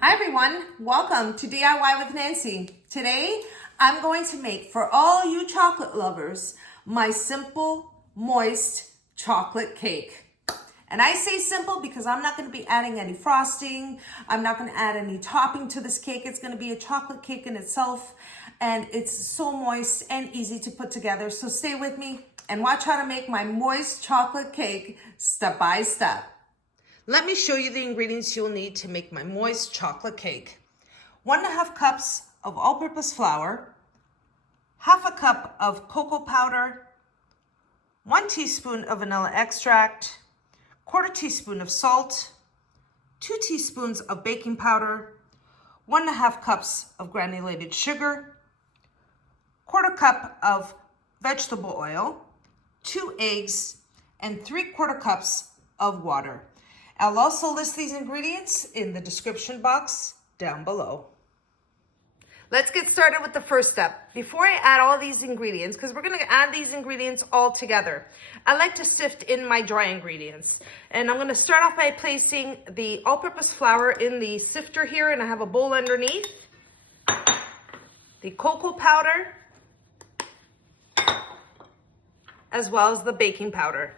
Hi everyone, welcome to DIY with Nancy. Today I'm going to make for all you chocolate lovers my simple moist chocolate cake. And I say simple because I'm not going to be adding any frosting. I'm not going to add any topping to this cake. It's going to be a chocolate cake in itself, and it's so moist and easy to put together. So stay with me and watch how to make my moist chocolate cake step by step. Let me show you the ingredients you'll need to make my moist chocolate cake. 1.5 cups of all-purpose flour, 1/2 cup of cocoa powder, 1 teaspoon of vanilla extract, 1/4 teaspoon of salt, 2 teaspoons of baking powder, 1.5 cups of granulated sugar, 1/4 cup of vegetable oil, 2 eggs, and 3/4 cups of water. I'll also list these ingredients in the description box down below. Let's get started with the first step. Before I add all these ingredients, because we're going to add these ingredients all together, I like to sift in my dry ingredients. And I'm going to start off by placing the all-purpose flour in the sifter here, and I have a bowl underneath. The cocoa powder, as well as the baking powder.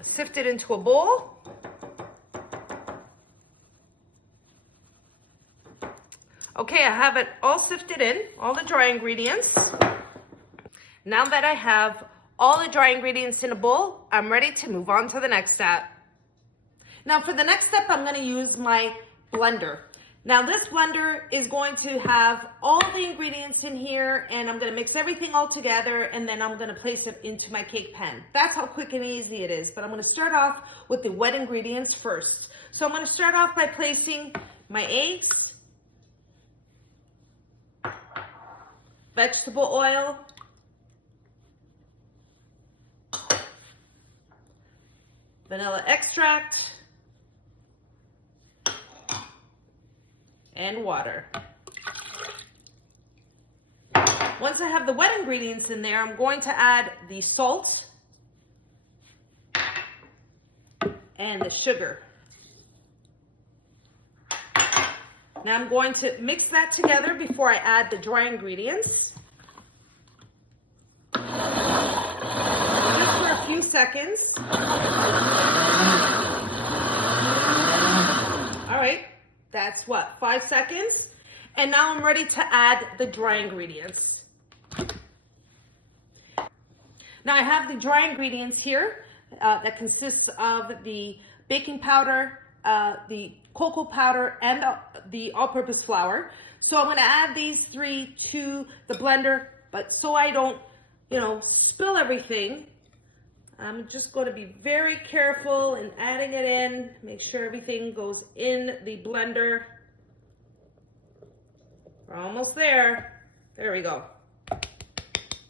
Sift it into a bowl. Okay, I have it all sifted in, all the dry ingredients. Now that I have all the dry ingredients in a bowl, I'm ready to move on to the next step. Now for the next step, I'm going to use my blender. Now this blender is going to have all the ingredients in here, and I'm going to mix everything all together, and then I'm going to place it into my cake pan. That's how quick and easy it is. But I'm going to start off with the wet ingredients first. So I'm going to start off by placing my eggs, vegetable oil, vanilla extract, and water. Once I have the wet ingredients in there, I'm going to add the salt and the sugar. Now I'm going to mix that together before I add the dry ingredients. Just for a few seconds. All right. That's what, 5 seconds? And now I'm ready to add the dry ingredients. Now I have the dry ingredients here that consists of the baking powder, the cocoa powder, and the all-purpose flour. So I'm going to add these 3 to the blender, but so I don't, spill everything, I'm just going to be very careful in adding it in. Make sure everything goes in the blender. We're almost there. There we go.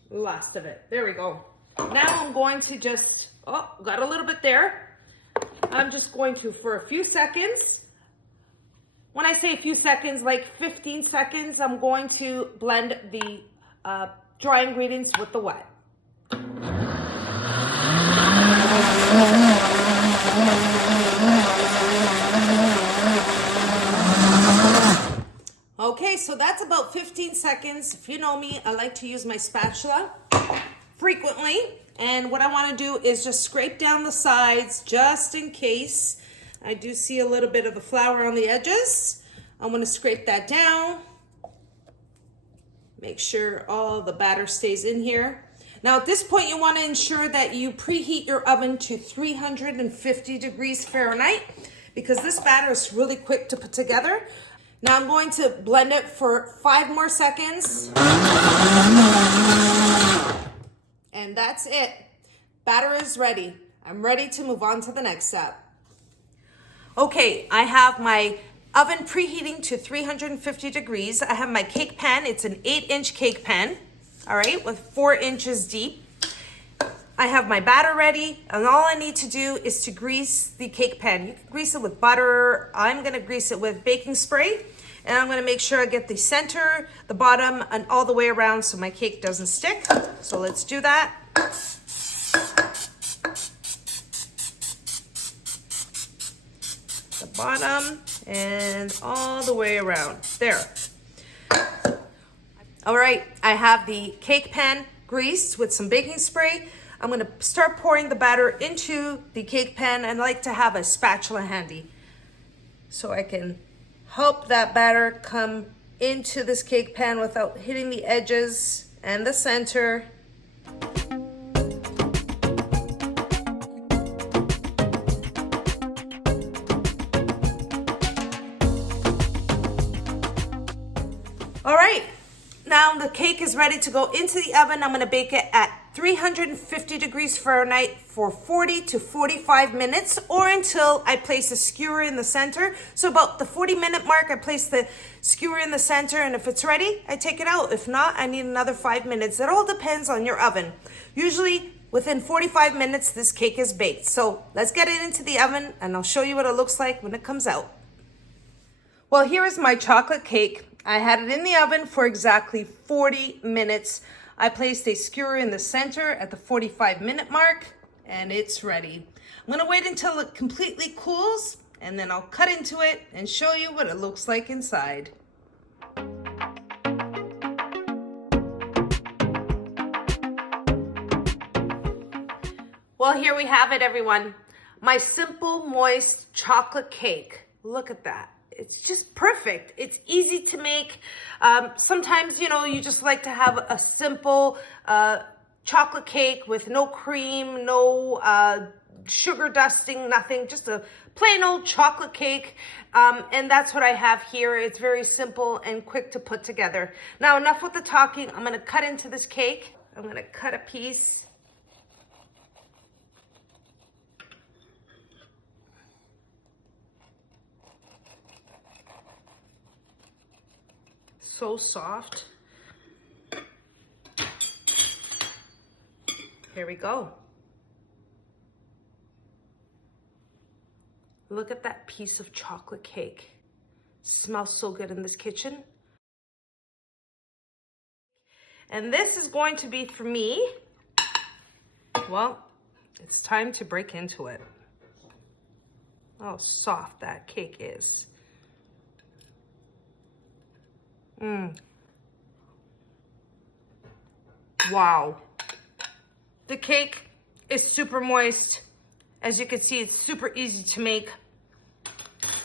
Last of it. There we go. Now I'm going to just, got a little bit there. I'm just going to, for a few seconds, when I say a few seconds, like 15 seconds, I'm going to blend the dry ingredients with the wet. Okay, so that's about 15 seconds. If you know me, I like to use my spatula frequently. And what I want to do is just scrape down the sides just in case. I do see a little bit of the flour on the edges. I'm going to scrape that down. Make sure all the batter stays in here. Now at this point, you want to ensure that you preheat your oven to 350 degrees Fahrenheit because this batter is really quick to put together. Now I'm going to blend it for 5 more seconds. And that's it. Batter is ready. I'm ready to move on to the next step. Okay, I have my oven preheating to 350 degrees. I have my cake pan. It's an 8-inch cake pan. All right, with 4 inches deep. I have my batter ready, and all I need to do is to grease the cake pan. You can grease it with butter. I'm gonna grease it with baking spray, and I'm gonna make sure I get the center, the bottom, and all the way around so my cake doesn't stick. So let's do that. The bottom and all the way around. There. All right, I have the cake pan greased with some baking spray. I'm gonna start pouring the batter into the cake pan, and I like to have a spatula handy so I can help that batter come into this cake pan without hitting the edges and the center. All right, now the cake is ready to go into the oven. I'm gonna bake it at 350 degrees Fahrenheit for 40 to 45 minutes, or until I place a skewer in the center. So about the 40-minute mark, I place the skewer in the center, and if it's ready, I take it out. If not, I need another 5 minutes. It all depends on your oven. Usually within 45 minutes, this cake is baked. So let's get it into the oven, and I'll show you what it looks like when it comes out. Well, here is my chocolate cake. I had it in the oven for exactly 40 minutes. I placed a skewer in the center at the 45-minute mark, and it's ready. I'm gonna wait until it completely cools, and then I'll cut into it and show you what it looks like inside. Well, here we have it, everyone. My simple, moist chocolate cake. Look at that. It's just perfect. It's easy to make. Sometimes, you know, you just like to have a simple chocolate cake with no cream, no sugar dusting, nothing, just a plain old chocolate cake. And that's what I have here. It's very simple and quick to put together. Now, enough with the talking. I'm gonna cut into this cake. I'm gonna cut a piece. So soft. Here we go. Look at that piece of chocolate cake. Smells so good in this kitchen. And this is going to be for me. Well, it's time to break into it. Oh, soft that cake is. Wow. The cake is super moist. As you can see, it's super easy to make.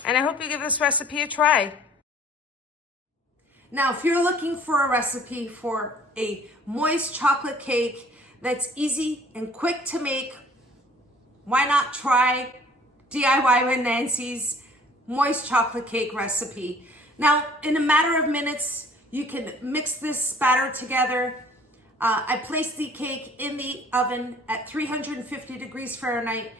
And I hope you give this recipe a try. Now, if you're looking for a recipe for a moist chocolate cake that's easy and quick to make, why not try DIY with Nancy's moist chocolate cake recipe? Now, in a matter of minutes, you can mix this batter together. I placed the cake in the oven at 350 degrees Fahrenheit,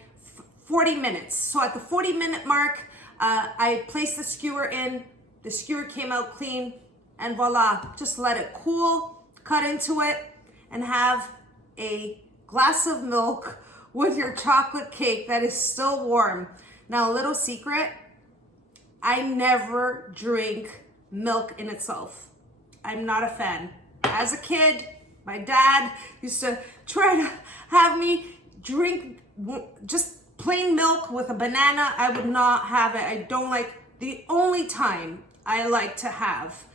40 minutes. So at the 40-minute mark, I placed the skewer in. The skewer came out clean, and voila, just let it cool, cut into it, and have a glass of milk with your chocolate cake that is still warm. Now, a little secret, I never drink milk in itself. I'm not a fan. As a kid, my dad used to try to have me drink just plain milk with a banana. I would not have it. I don't like. The only time I like to have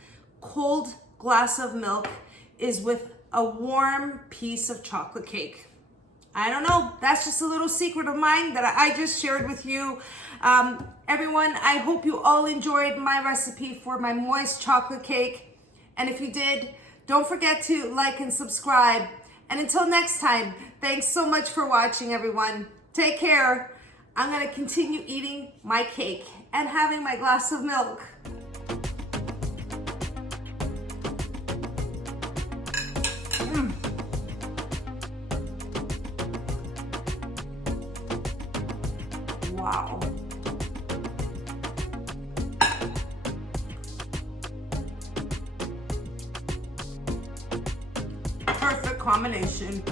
cold glass of milk is with a warm piece of chocolate cake. I don't know. That's just a little secret of mine that I just shared with you. Everyone, I hope you all enjoyed my recipe for my moist chocolate cake. And if you did, don't forget to like and subscribe. And until next time, thanks so much for watching, everyone. Take care. I'm going to continue eating my cake and having my glass of milk. Wow. Perfect combination.